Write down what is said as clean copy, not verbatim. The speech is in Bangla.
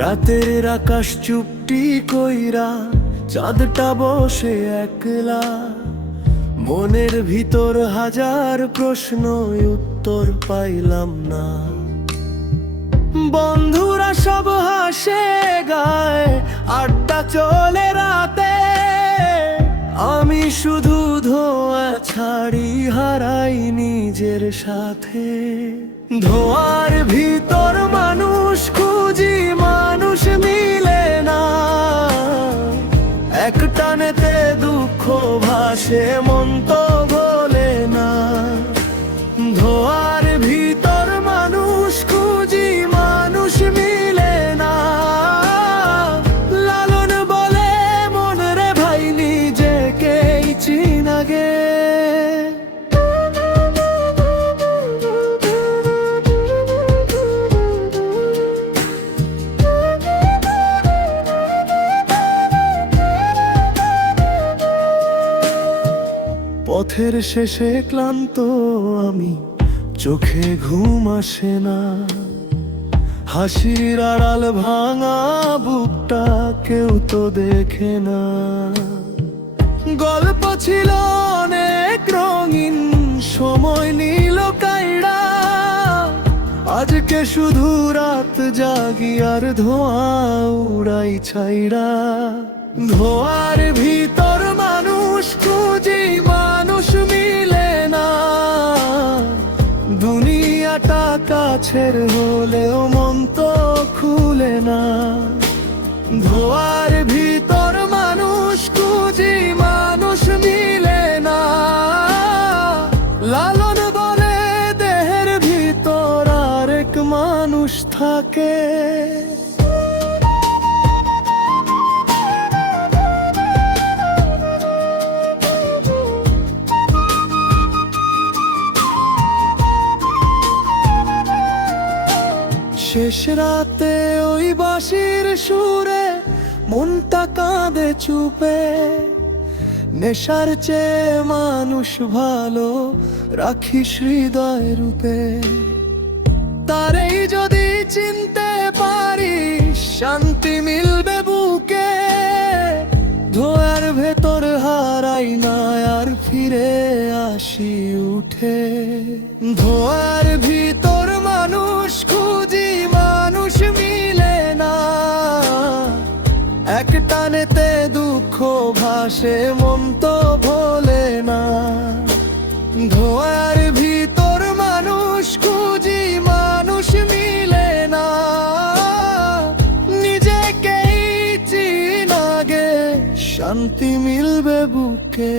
রাতের আকাশ চুপটি কইরা চাঁদটা বসে একলা, মনের ভিতর হাজার প্রশ্ন উত্তর পাইলাম না। বন্ধুরা সব হাসে গায়, আড্ডা চলে রাতে, আমি শুধু ধোঁয়া ছাড়ি হারাই নিজের সাথে। ধোঁয়ার ভিতর মানুষ খুঁজি, মানুষ মিলে না, একটানেতে দুঃখ ভাসে মন তো ভোলে না। ধোঁয়ার ভিতর মানুষ খুঁজি, মানুষ মিলে না, লালন বলে মন রে ভাই নিজেকেই চিনাগে। পথের শেষে ক্লান্ত আমি, চোখে ঘুম আসে না, হাসির আড়াল ভাঙা বুকটা কেউ তো দেখে না। গল্প ছিল অনেক রঙিন, সময় নিল কাইড়া, আজকে শুধু রাত জাগি আর ধোঁয়া উড়াই ছাইড়া। ধোঁয়ার ভিতর মানুষ খুঁজি, মানুষ মিলে না, দুনিয়াটা কাছের হলেও মন তো খুলে না। ধোঁয়ার ভিতর মানুষ খুঁজি, মানুষ মিলে না, লালন বলে দেহের ভিতর আরেক মানুষ থাকে। শেষ রাতে ওই বাঁশির সুরে মনটা কাঁদে চুপে, নেশার চেয়ে মানুষ ভালো রাখিস হৃদয় রূপে। তারেই যদি চিনতে পারিস শান্তি মিলবে বুকে, ধোঁয়ার ভেতর হারাই না আর ফিরে আসি উঠে। ধোঁয়ার ভিতর মানুষ খুঁজি, মানুষ মিলে না, একটানেতে দুঃখ ভাসে মন তো ভোলে না। ধোঁয়ার ভিতর মানুষ খুঁজি, মানুষ মিলে না, নিজেকেই চিনাগে শান্তি মিলবে বুকে।